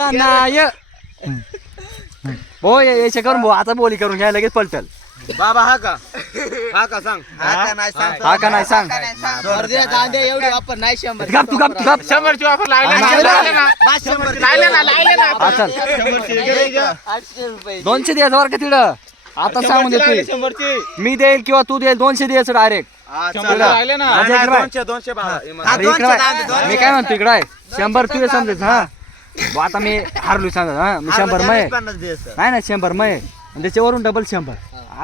नाही हो याचे करून भाऊ आता बोली करून घ्या लगेच पलटल बाबा हा का सांग हा का नाही सांग एवढी वापर नाही 100 गप तू गप तू गप 100ची ऑफर लागले हा, चल 800 रुपये 200 द्यायचं बरं का तिकडं आता सांगून देतोय 100ची मी देईल किंवा तू देईल 200 द्यायचं डायरेक्ट लागले ना 200 मी काय म्हणतो इकडं आहे 100 तू समजायचं हा आता मी हारलो सांगत हा मी 100 मय नाही ना 100 मय त्याच्यावरून डबल 100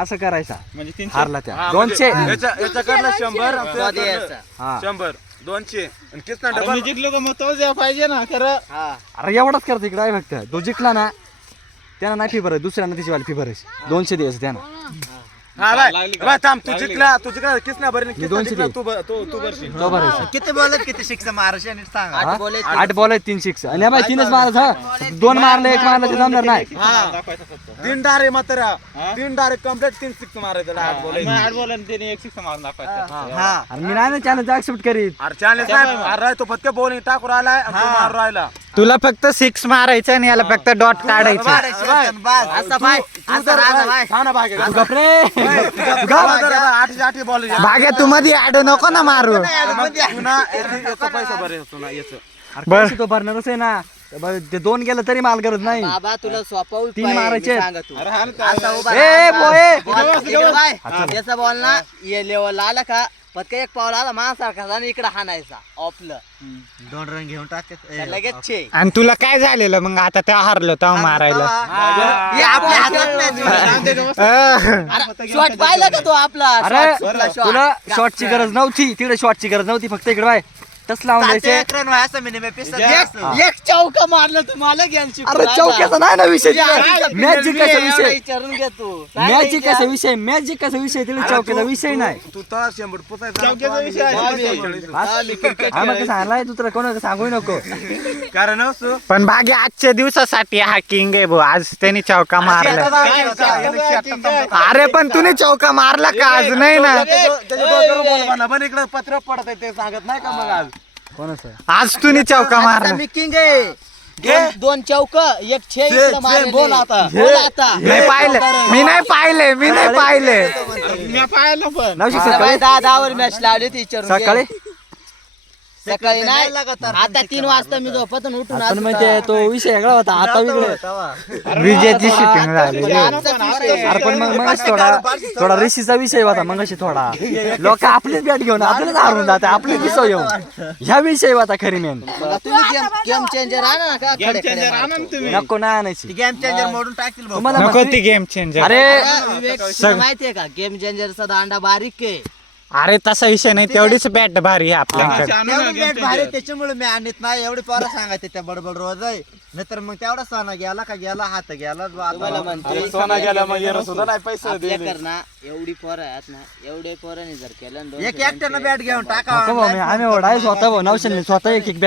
असं करायचा म्हणजे हारला त्या 200 याच्याकडनं 100 हा 100 200 आणि कितना डबल जिंकलो का मग तो द्या पाहिजे ना खरं अरे एवढाच करतो इकडे आहे फक्त तो जिंकला ना त्यानं नाही फी भरायची दुसऱ्यानं त्याची वाली फी भरायची 200 द्यायचं त्यानं हा बाय थांब तू जिंकला कितना भरेल मी 200 जिंकला तू भरशील तो भरायचा किती बोलत किती शिक्षा महाराष्ट्र नीट सांग हा? 8 बॉल आहेत 3 6 आणि बाई 3च मारत हा 2 मारले 1 मारलं ते जमणार नाही दाखवायचं फक्त 3 डारे मात्र 3 डारे कंप्लीट 3 6 मारायचं 8 बॉल आणि त्याने 1 6 मारून दाखवायचं अरे मी नाही ना चॅलेंज ऍक्सेप्ट करीत अरे चॅलेंज नाही अरे तो फक्त बॉलिंग टाकून आलाय आणि तो मारून राहिला तुला फक्त 6 मारायचं आणि याला फक्त डॉट काढायचं असं बाय असं राजा बाय हा ना भागे तू गप रे 8 बॉल भाग्या तू मध्ये ऍड नको ना मारू पुन्हा याचा पैसा भरेल तुला याचं अरे पैसे तो भरणारच आहे ना ते 2 गेलं तरी माल गरज नाही बाबा तुला सोपावून 3 मारायचे अरे हा असा उभा ए बोय त्याचा बॉल ना ये लेवल आला का पत्क एक पाऊल आला माणसारखा आणि इकडे हाणायचा ऑफलं 2 रन घेऊन टाकते लगेच छे आणि तुला काय झालेलं मग आता त्या हारलो तेव्हा मारायला हे आपल्या हातात शॉट पाहिला का तो आपला अरे shot. तुला शॉटची गरज नव्हती तिकडे शॉटची गरज नव्हती फक्त इकडे बाय तस लावून द्यायचे एक चौका मारलं तुम्हाला ज्ञान अरे चौक्याचा नाही ना विषय मॅच जिंकायचा विषय विचारून घे तू मॅच जिंकायचा विषय मॅच जिंकायचा विषय तिला चौक्याचा विषय नाही तू तर 100 पोचायचा आम्हाला सांगलाय तू तर कोणाला सांगू नको कारण असो पण भाग्या आजच्या दिवसासाठी हा किंग आहे भाऊ आज त्याने चौका मारला अरे पण तुम्ही चौका मारला का आज नाही ना पण इकडे पत्र पडत आहे ते सांगत नाही का मग आज कोणाचं आज तुम्ही चौका मारला मी किंग आहे दोन चौक एक छे इकडं मारलेले. बोल आता मी नाही पाहिले मी नाही पाहिले मी पाहिलं पण नवशिक आता सकाळी बाई 10 वर मॅच लावली ती विचारून घे. सकाळी सकाळी नाही आता 3 वाजता मी झोपातून उठून आपण म्हणजे तो विषय वेगळा होता आता वेगळे विजेची शूटिंग झाली अरे पण मग थोडा ऋषीचा विषय होता मग थोडा लोक आपलीच बॅट घेऊन आपल्याच हारून जाते आपलीच विषय येऊन ह्या विषय होता खरी मेन तुम्ही गेम चेंजर आणा ना का खडे खडे नको नाही आणायची गेम चेंजर मोडून टाकतील तुम्हाला नको माहिती- ती गेम चेंजर अरे विवेक तुला माहितीये का गेम चेंजरचा दांडा बारीक आहे अरे तसा विषय नाही तेवढीच बॅट भारी आहे आपल्याकडे एवढी बॅट भारी त्याच्यामुळे मी आणत नाही एवढी पोरं सांगायचे त्या बडबड रोज आहे नाहीतर मग तेवढा सोना गेला का गेला हात गेला सोना गेला मग येणं सुद्धा नाही पैसे ना एवढी पोरं आहेत ना एवढे पोरांनी जर केलं एक एकट्यानं बॅट घेऊन नको भाऊ, आम्ही ओढाय स्वतः भाऊ 900 स्वतः एक